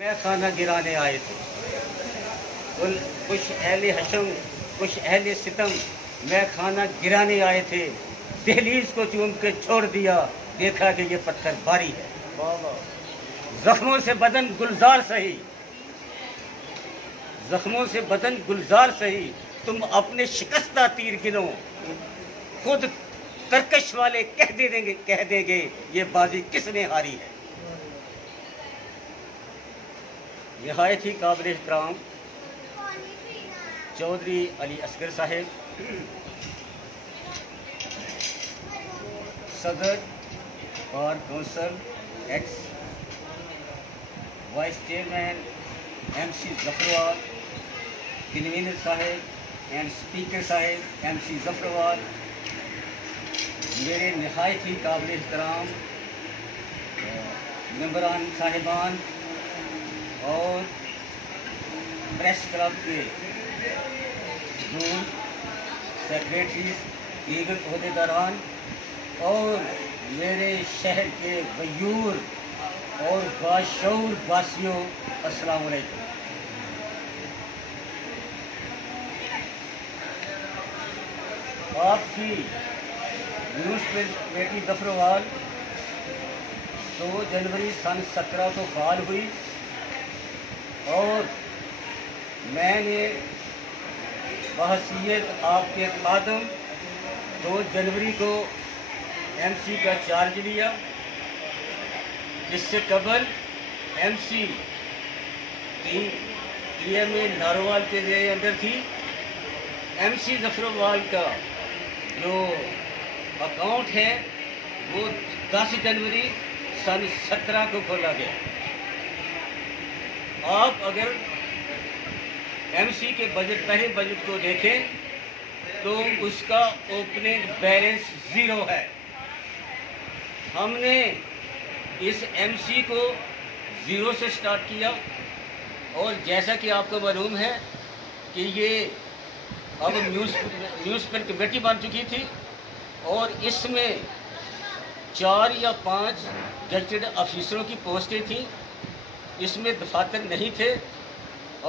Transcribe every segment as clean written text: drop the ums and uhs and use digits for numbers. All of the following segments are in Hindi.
मैं खाना गिराने आए थे। कुछ अहले हशम, कुछ अहले सितम मैं खाना गिराने आए थे। दहलीज को चूम के छोड़ दिया, देखा कि ये पत्थर भारी है। जख्मों से बदन गुलजार सही, जख्मों से बदन गुलजार सही, तुम अपने शिकस्ता तीर गिनो। खुद तरकश वाले कह देंगे ये बाजी किसने हारी है। निहायत ही काबिल एहतराम चौधरी अली असगर साहब, सदर bar council, ex vice chairman MC Zafarwal, convener साहब एंड स्पीकर साहब MC जफरवाल, मेरे निहायत ही काबिल एहतराम मेंबरान साहिबान और प्रेस क्लब के सेक्रेटरी, दीगर अहदेदारान और मेरे शहर के गयूर और बाशऊर वासियों, अस्सलाम वालेकुम। आपकी म्यूनसिपैलिटी जफरवाल 2 जनवरी सन 17 को फाल हुई और मैंने बहसीयत आपके खादम 2 जनवरी को MC का चार्ज लिया। इससे कबल MC TMA नारोवाल के अंदर थी। MC जफरवाल का जो अकाउंट है वो 10 जनवरी सन 17 को खोला गया। आप अगर MC के पहले बजट को देखें तो उसका ओपनिंग बैलेंस 0 है। हमने इस MC को 0 से स्टार्ट किया और जैसा कि आपको मालूम है कि ये अब म्यूनसिपल कमेटी बन चुकी थी और इसमें 4 या 5 गजटेड ऑफिसरों की पोस्टें थी। इसमें दफातर नहीं थे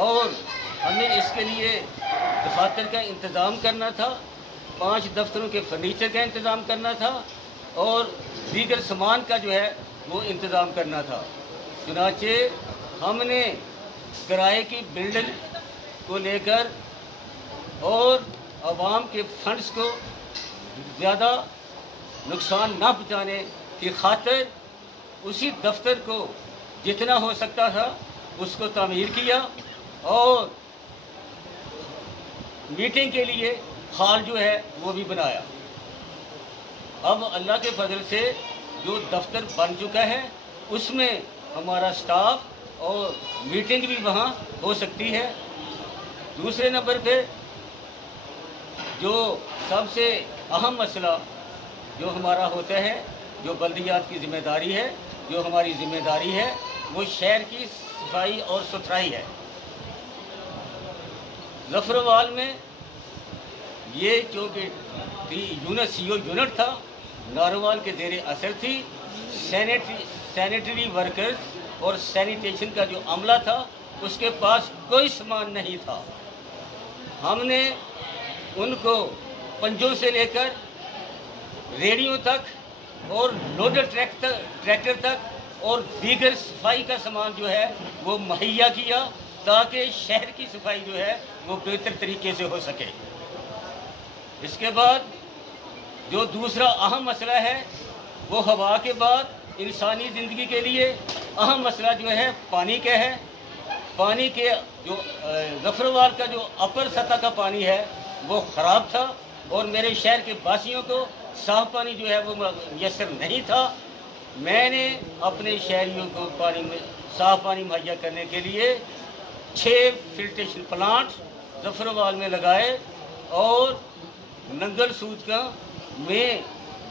और हमें इसके लिए दफातर का इंतज़ाम करना था, 5 दफ्तरों के फर्नीचर का इंतज़ाम करना था और दीगर सामान का जो है वो इंतज़ाम करना था। चुनाचे हमने किराए की बिल्डिंग को लेकर और आवाम के फंड्स को ज़्यादा नुकसान न पहुँचाने की खातिर उसी दफ्तर को जितना हो सकता था उसको तामीर किया और मीटिंग के लिए हॉल जो है वो भी बनाया। अब अल्लाह के फजल से जो दफ्तर बन चुका है उसमें हमारा स्टाफ और मीटिंग भी वहाँ हो सकती है। दूसरे नंबर पे जो सबसे अहम मसला जो हमारा होता है, जो बल्दियात की ज़िम्मेदारी है, जो हमारी ज़िम्मेदारी है, वो शहर की सफाई और सुथराई है। जफरवाल में ये जो कि CO यूनिट था नारोवाल के ज़ेरे असर थी। सैनिटरी वर्कर्स और सैनिटेशन का जो अमला था उसके पास कोई सामान नहीं था। हमने उनको पंजों से लेकर रेडियो तक और लोडर ट्रैक्टर तक और दीगर सफाई का सामान जो है वो मुहैया किया ताकि शहर की सफाई जो है वो बेहतर तरीके से हो सके। इसके बाद जो दूसरा अहम मसला है वो हवा के बाद इंसानी ज़िंदगी के लिए अहम मसला जो है पानी का है। पानी के जो जफरवाल का जो अपर सतह का पानी है वो ख़राब था और मेरे शहर के वासियों को साफ़ पानी जो है वो मुयस्सर नहीं था। मैंने अपने शहरियों को साफ़ पानी मुहैया करने के लिए 6 फिल्ट्रेशन प्लांट जफरवाल में लगाए और नंगल सूद का में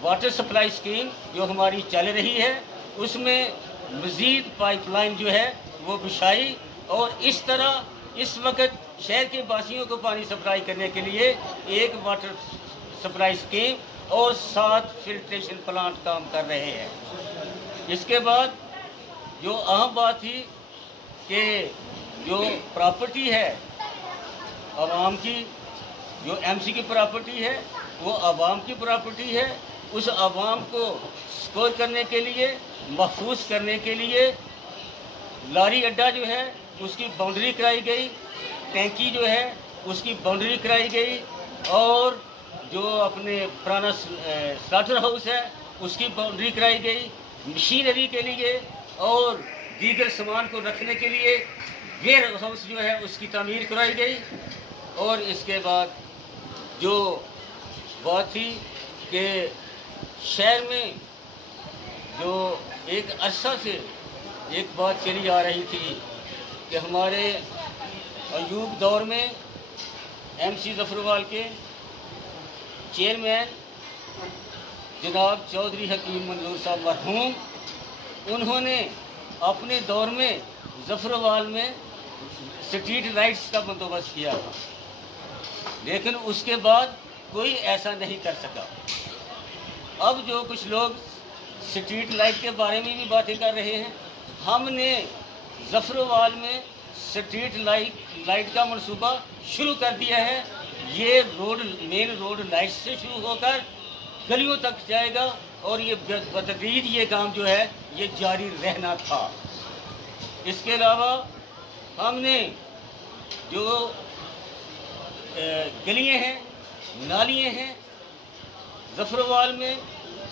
वाटर सप्लाई स्कीम जो हमारी चल रही है उसमें मज़ीद पाइपलाइन जो है वो बिछाई और इस तरह इस वक्त शहर के वासियों को पानी सप्लाई करने के लिए 1 वाटर सप्लाई स्कीम और 7 फिल्ट्रेशन प्लांट काम कर रहे हैं। इसके बाद जो अहम बात थी कि जो प्रॉपर्टी है आवाम की, जो एमसी की प्रॉपर्टी है वो आवाम की प्रॉपर्टी है। उस आवाम को स्कोर करने के लिए, महफूज करने के लिए लारी अड्डा जो है उसकी बाउंड्री कराई गई, टैंकी जो है उसकी बाउंड्री कराई गई, और जो अपने पुराना स्लाटर हाउस है उसकी बाउंड्री कराई गई। मशीनरी के लिए और दीगर सामान को रखने के लिए वेयर हाउस जो है उसकी तामीर कराई गई। और इसके बाद जो बात थी कि शहर में जो एक अरसा से एक बात चली आ रही थी कि हमारे अयूब दौर में एमसी ज़फ़रवाल के चेयरमैन जनाब चौधरी हकीम मंजूर साहब मरहूम, उन्होंने अपने दौर में ज़फ़रवाल में स्ट्रीट लाइट्स का बंदोबस्त किया था, लेकिन उसके बाद कोई ऐसा नहीं कर सका। अब जो कुछ लोग स्ट्रीट लाइट के बारे में भी बातें कर रहे हैं, हमने ज़फ़रवाल में स्ट्रीट लाइट का मंसूबा शुरू कर दिया है। ये रोड, मेन रोड लाइट से शुरू होकर गलियों तक जाएगा और ये बतदरीज ये काम जो है ये जारी रहना था। इसके अलावा हमने जो गलियाँ हैं, नालियाँ हैं, ज़फ़रवाल में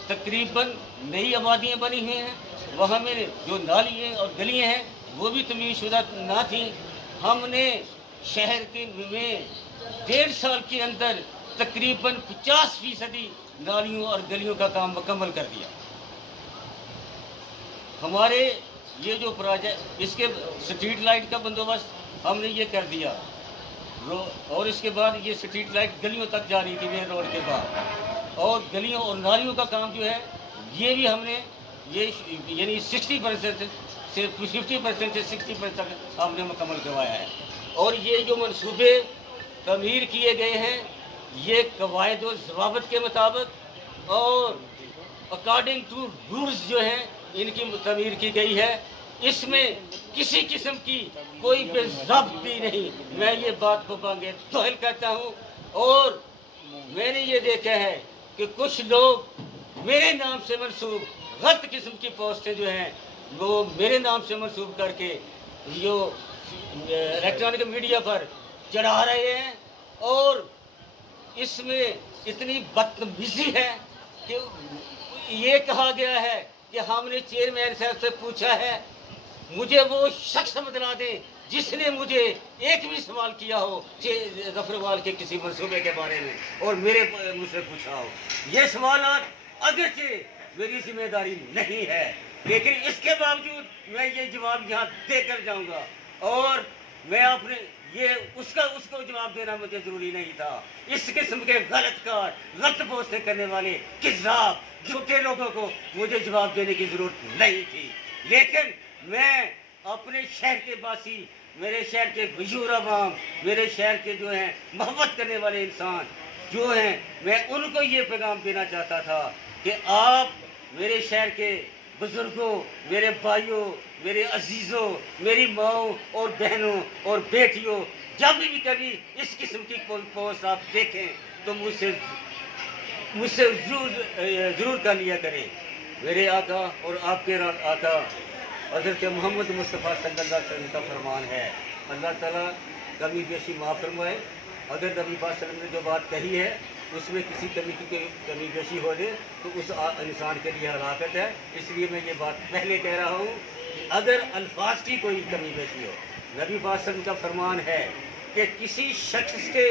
तकरीबन नई आबादियाँ बनी हुई हैं, वहाँ में जो नालियाँ और गलियाँ हैं वो भी तमीज़शुदा ना थी। हमने शहर के में 1.5 साल के अंदर तकरीबन 50% नालियों और गलियों का काम मुकम्मल कर दिया। हमारे ये जो प्रोजेक्ट, इसके स्ट्रीट लाइट का बंदोबस्त हमने ये कर दिया, और इसके बाद ये स्ट्रीट लाइट गलियों तक जा रही थी मेन रोड के बाद, और गलियों और नालियों का काम जो है ये भी हमने ये यानी 60% से 50% से 60% तक हमने मुकम्मल करवाया है। और ये जो मंसूबे तमीर किए गए हैं ये कवायद और ज़वाबित के मुताबिक और अकॉर्डिंग टू रूल्स जो हैं इनकी तमीर की गई है। इसमें किसी किस्म की कोई बेज़ाब्ती नहीं, मैं ये बात को बांगे तोहिल करता हूँ। और मैंने ये देखा है कि कुछ लोग मेरे नाम से मंसूब गलत किस्म की पोस्टें जो हैं वो मेरे नाम से मंसूब करके जो इलेक्ट्रॉनिक मीडिया पर चढ़ा रहे हैं, और इसमें इतनी बदतमीजी है कि ये कहा गया है कि हमने चेयरमैन साहब से पूछा है, मुझे वो शख्स बतला दें जिसने मुझे एक भी सवाल किया हो ज़फ़रवाल के किसी मंसूबे के बारे में और मुझसे पूछा हो। ये सवाल अगरचे मेरी जिम्मेदारी नहीं है, लेकिन इसके बावजूद मैं ये जवाब यहाँ देकर जाऊँगा। और मैं अपने ये उसको जवाब देना मुझे ज़रूरी नहीं था। इस किस्म के गलत पोस्टें करने वाले किज़्ज़ाब झूठे लोगों को मुझे जवाब देने की ज़रूरत नहीं थी। लेकिन मैं अपने शहर के वासी, मेरे शहर के बुजुर्ग अवाम, मेरे शहर के जो हैं मोहब्बत करने वाले इंसान जो हैं, मैं उनको ये पैगाम देना चाहता था कि आप मेरे शहर के बुजुर्गों, मेरे भाइयों, मेरे अजीज़ों, मेरी माओं और बहनों और बेटियों, जब भी कभी इस किस्म की कोई पोस्ट आप देखें तो मुझसे ज़रूर कर लिया करें। मेरे आका और आपके आका हज़रत मोहम्मद मुस्तफ़ा सल्लल्लाहु अलैहि वसल्लम का फरमान है, अल्लाह ताला कमी बेशी माफ़ फरमाए। अगर नबी पाक सल्लल्लाहु अलैहि वसल्लम ने जो बात कही है उसमें किसी कमी बेशी हो जाए तो उस इंसान के लिए हलाकत है। इसलिए मैं ये बात पहले कह रहा हूँ कि अगर अल्फाज की कोई कमी बेशी हो, नबी पाक सल्लल्लाहु अलैहि वसल्लम का फरमान है कि किसी शख्स के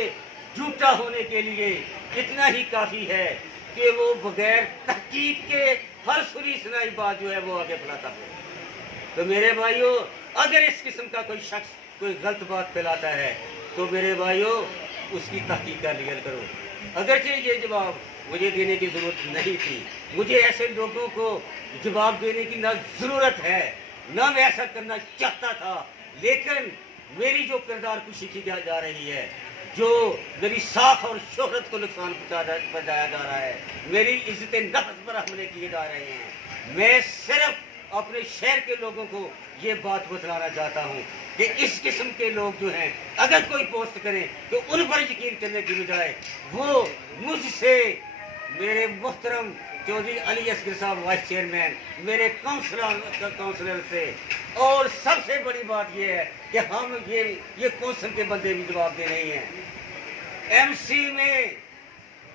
झूठा होने के लिए इतना ही काफ़ी है कि वो बगैर तहकीक के हर सुनी सुनाई बात जो है वो आगे फैलाता है। तो मेरे भाइयों, अगर इस किस्म का कोई शख्स कोई गलत बात फैलाता है तो मेरे भाइयों उसकी तहकीक कर लिया करो। अगरचे ये जवाब मुझे देने की ज़रूरत नहीं थी, मुझे ऐसे लोगों को जवाब देने की ना ज़रूरत है ना मैं ऐसा करना चाहता था, लेकिन मेरी जो किरदार कुशी की जा रही है, जो मेरी साख और शोहरत को नुकसान पहुँचाया जा रहा है, मेरी इज्जत नफ्स पर हमले किए जा रहे हैं, मैं सिर्फ अपने शहर के लोगों को ये बात बतलाना चाहता हूँ कि इस किस्म के लोग जो हैं अगर कोई पोस्ट करें तो उन पर यकीन करने की बजाय वो मुझसे, मेरे मोहतरम चौधरी अली असगर साहब वाइस चेयरमैन, मेरे काउंसलर से, और सबसे बड़ी बात ये है कि हम ये कौंसल के बंदे भी जवाब दे रहे हैं। एमसी में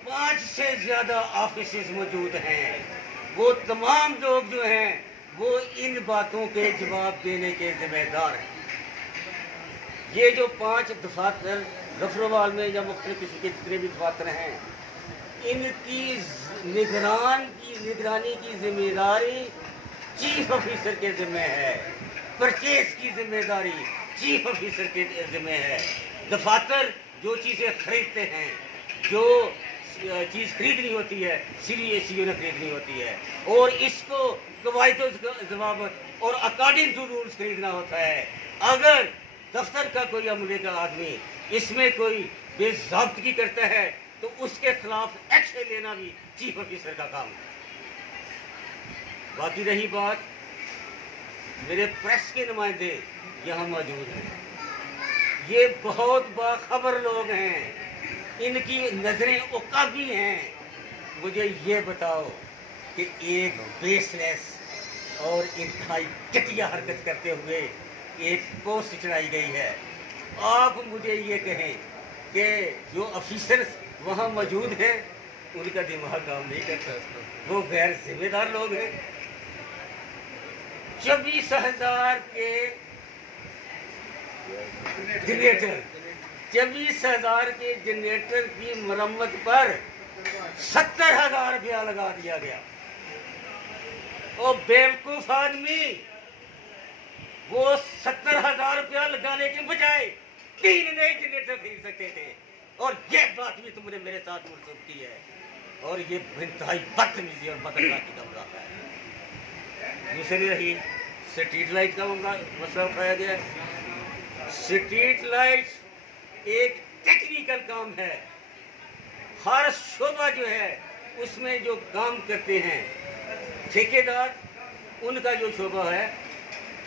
5 से ज्यादा ऑफिस मौजूद हैं। वो तमाम लोग जो हैं वो इन बातों के जवाब देने के जिम्मेदार हैं। ये जो 5 दफातर जफरवाल में या मुख्तलिफ किस्म के जितने भी दफातर हैं, इनकी निगरानी की जिम्मेदारी चीफ ऑफिसर के जिम्मे है। परचेज की जिम्मेदारी चीफ ऑफिसर के जिम्मे है। दफातर जो चीज़ें खरीदते हैं, जो चीज़ खरीदनी होती है CDACO ने खरीदनी होती है, और इसको कवायद ज़वाबत और अकॉर्डिंग टू रूल्स खरीदना होता है। अगर दफ्तर का कोई अमले का आदमी इसमें कोई बेज़ाब्तगी करता है तो उसके खिलाफ एक्शन लेना भी चीफ ऑफिसर का काम है। बाकी रही बात, मेरे प्रेस के नुमाइंदे यहाँ मौजूद हैं, ये बहुत बाखबर लोग हैं, इनकी नजरें उकाबी हैं। मुझे ये बताओ कि एक बेसलेस और इंतहाई घटिया हरकत करते हुए एक पोस्ट चढ़ाई गई है। आप मुझे ये कहें कि जो ऑफिसर वहाँ मौजूद हैं उनका दिमाग काम नहीं करता, वो गैर जिम्मेदार लोग हैं। 24,000 के जनरेटर, 24,000 के जनरेटर की मरम्मत पर 70,000 रुपया लगा दिया गया। और बेवकूफ आदमी वो 70,000 रुपया लगाने के बजाय 3 नए जनरेटर खरीद सकते थे, और ये बात भी तुमने मेरे साथ मुनसूब की है, और ये इंतहाई बदतमीजी और बदतमीजी का मुद्दा है। दूसरी रही स्ट्रीट लाइट का मसला उठाया गया। स्ट्रीट लाइट एक टेक्निकल काम है। हर शोबा जो है उसमें जो काम करते हैं ठेकेदार, उनका जो शोबा है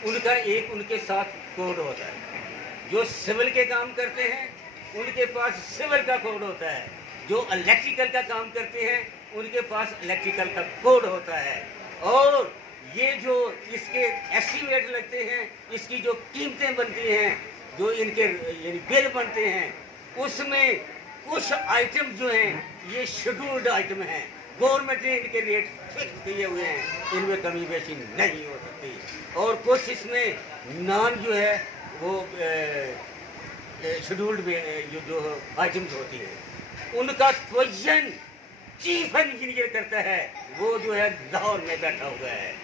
उनका एक उनके साथ कोड होता है। जो सिविल के काम करते हैं उनके पास सिविल का कोड होता है। जो इलेक्ट्रिकल का काम करते हैं उनके पास इलेक्ट्रिकल का कोड होता है। और ये जो इसके एस्टीमेट लगते हैं, इसकी जो कीमतें बनती हैं, जो इनके बिल बनते हैं, उसमें कुछ आइटम जो हैं ये शेड्यूल्ड आइटम हैं। गवर्नमेंट ने इनके रेट फिक्स किए हुए हैं, इनमें कमी बेशी नहीं हो सकती। और कुछ इसमें नाम जो है वो शेड्यूल्ड जो आइटम्स होती है उनका क्वेश्चन चीफ इंजीनियर करता है, वो जो है लाहौर में बैठा हुआ है।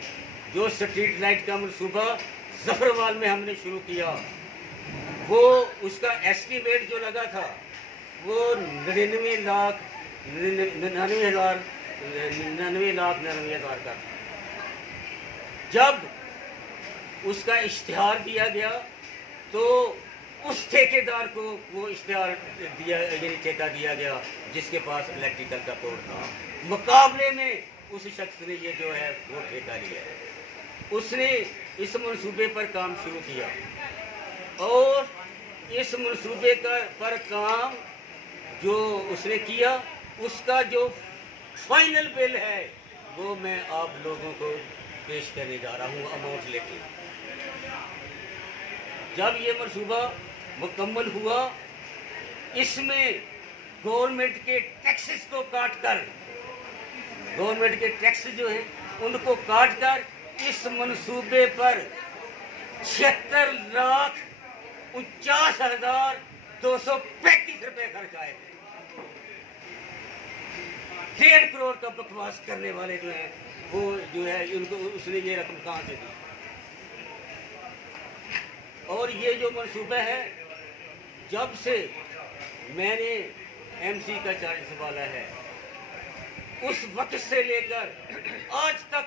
जो स्ट्रीट लाइट का मनसूबा जफरवाल में हमने शुरू किया, वो उसका एस्टीमेट जो लगा था वो 99,99,000 का। जब उसका इश्तिहार दिया गया तो उस ठेकेदार को वो इश्तिहार दिया, यानी ठेका दिया गया जिसके पास इलेक्ट्रिकल का कोड था। मुकाबले में उस शख्स ने ये जो है वो ठेका लिया है। उसने इस मंसूबे पर काम शुरू किया, और इस मंसूबे पर काम जो उसने किया उसका जो फाइनल बिल है वो मैं आप लोगों को पेश करने जा रहा हूँ अमाउंट लेके। जब ये मंसूबा मुकम्मल हुआ, इसमें गवर्नमेंट के टैक्सेस को काट कर, गवर्नमेंट के टैक्स जो हैं उनको काट कर इस मंसूबे पर 76,49,235 रुपए खर्च आए थे। 1.5 करोड़ का बकवास करने वाले जो हैं वो जो है उनको उसने ये रकम कहाँ से दी। और ये जो मंसूबा है, जब से मैंने एमसी का चार्ज संभाला है उस वक्त से लेकर आज तक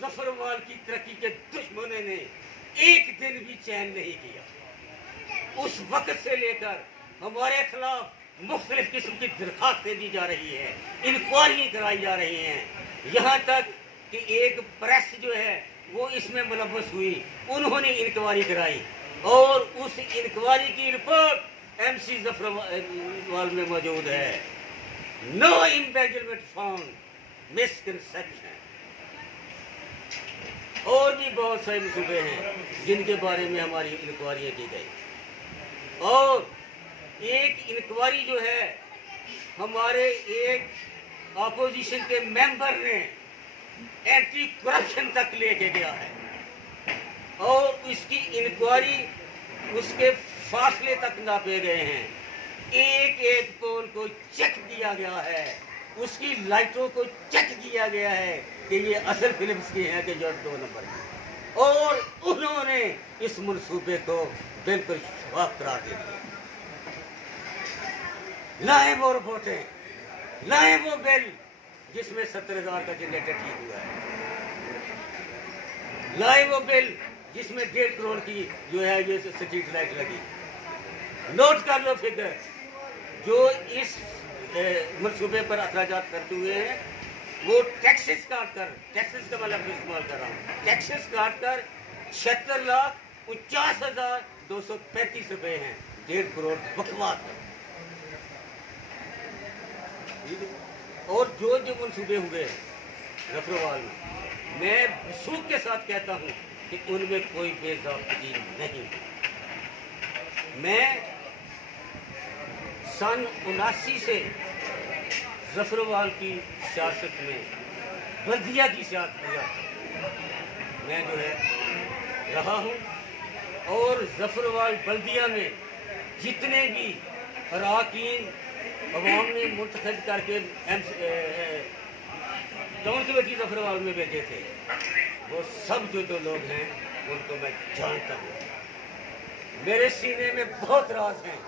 जफरवाल की तरक्की के दुश्मनों ने एक दिन भी चैन नहीं किया। उस वक्त से लेकर हमारे खिलाफ मुख्तलिफ किस्म की दरखास्तें दी जा रही हैं, इंक्वायरी कराई जा रही हैं, यहाँ तक कि एक प्रेस जो है वो इसमें मुलव्वस हुई, उन्होंने इंक्वायरी कराई और उस इंक्वायरी की रिपोर्ट MC जफरवाल में मौजूद है। No embezzlement found, misconception. और भी बहुत सारे मंसूबे हैं जिनके बारे में हमारी इंक्वायरी की गई। और एक इंक्वायरी जो है हमारे एक अपोजिशन के मेंबर ने एंटी करप्शन तक लेके गया है और उसकी इंक्वायरी, उसके फासले तक नापे गए हैं, एक एक पोल को चेक किया गया है, उसकी लाइटों को चेक किया गया है कि ये असल फिल्म्स की हैं कि जो 2 नंबर की, और उन्होंने इस मंसूबे को बिल्कुल शफाफ करार दे दिया। लाए वो रिपोर्टें, लाए वो बिल जिसमें 70,000 का जनरेटर ठीक हुआ है, लाए वो बिल जिसमें 1.5 करोड़ की जो है ये स्ट्रीट लाइट लगी। नोट कर लो फिगर जो इस मंसूबे पर अखराजात करते हुए हैं, वो टैक्सेस काट कर, टैक्सेस का मतलब इस्तेमाल कर रहा हूँ, टैक्सेस काट कर 76,49,235 रुपए हैं। 1.5 करोड़ बकवास है। और जो जो मंसूबे हुए हैं जफरवाल में, मैं सूख के साथ कहता हूँ कि उनमें कोई बेज़ाब्तगी नहीं। मैं सन 79 से जफरवाल की सियासत में, बल्दिया की सियासत मैं जो है रहा हूँ, और जफरवाल बल्दिया में जितने भी अरकान अवाम ने मुंतखब करके टाउन कमेटी जफरवाल में भेजे थे, वो सब जो लोग हैं उनको मैं जानता हूँ। मेरे सीने में बहुत राज हैं,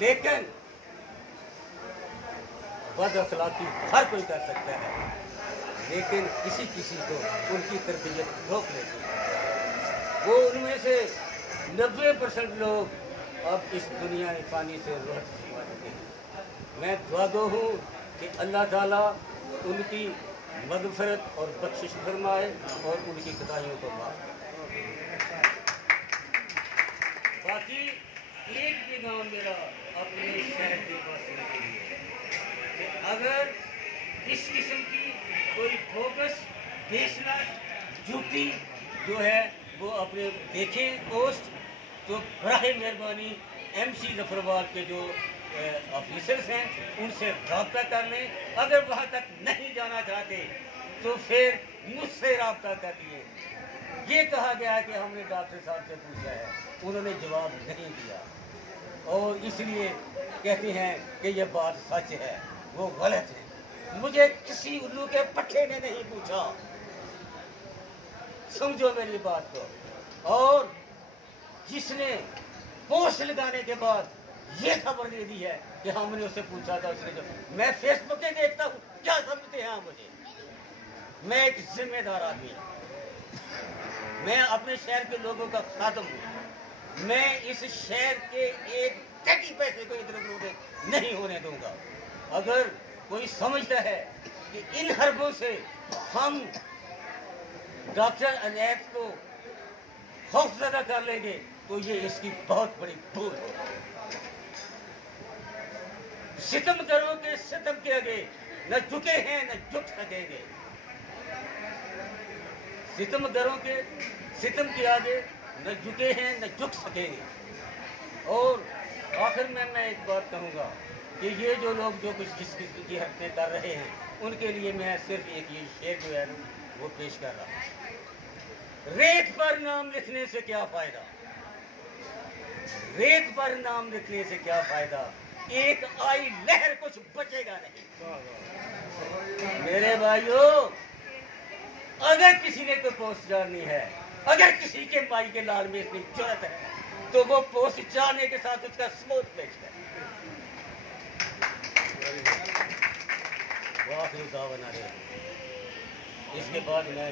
लेकिन बद अखलाकी हर कोई कर सकता है, लेकिन किसी किसी को उनकी तरबियत रोक लेती है। वो उनमें से 90% लोग अब इस दुनिया फानी से रूह चुके हैं। मैं दुआगो हूँ कि अल्लाह ताला उनकी मग़फ़िरत और बख्शिश फरमाए और उनकी खताइयों को माफ़ करे। बाकी एक पैगाम मेरा अपने शहर के वासियों के लिए कि अगर इस किस्म की कोई बोगस बेशनस झूठी जो है वो अपने देखें पोस्ट, तो बराए मेहरबानी MC जफरवाल के जो ऑफिसर्स हैं उनसे रब्ता कर लें। अगर वहाँ तक नहीं जाना चाहते तो फिर मुझसे रब्ता करिए। ये कहा गया है कि हमने डॉक्टर साहब से पूछा है, उन्होंने जवाब नहीं दिया, और इसलिए कहते हैं कि ये बात सच है, वो गलत है। मुझे किसी उल्लू के पट्टे ने नहीं पूछा, समझो मेरी बात को। और जिसने पोस्ट लगाने के बाद ये खबर दे दी है कि हमने उससे पूछा था, उसने जो, मैं फेसबुक पे देखता हूँ, क्या समझते हैं मुझे? मैं एक जिम्मेदार आदमी हूँ, मैं अपने शहर के लोगों का खादम हूँ, मैं इस शहर के एक टकी पैसे को इधर उधर नहीं होने दूंगा। अगर कोई समझता है कि इन हरबों से हम डॉक्टर अनैब को खौफजदा कर लेंगे तो ये इसकी बहुत बड़ी भूल है। सितमगरों के सितम के आगे न झुके हैं न झुक सकेंगे, सितमगरों के सितम के आगे न झुके हैं न झुक सकेंगे। और आखिर में मैं एक बात कहूँगा कि ये जो लोग जो कुछ जिस किस्म की हरकतें कर रहे हैं, उनके लिए मैं सिर्फ एक ये शेर जो है वो पेश कर रहा हूँ। रेत पर नाम लिखने से क्या फायदा, रेत पर नाम लिखने से क्या फायदा, एक आई लहर कुछ बचेगा नहीं। मेरे भाइयों, अगर किसी ने कोई पोस्ट डालनी है, अगर किसी के माई के लाल में इतनी जरूरत है, तो वो पोस्ट डालने के साथ उसका सबूत पेश करे। इसके बाद मैं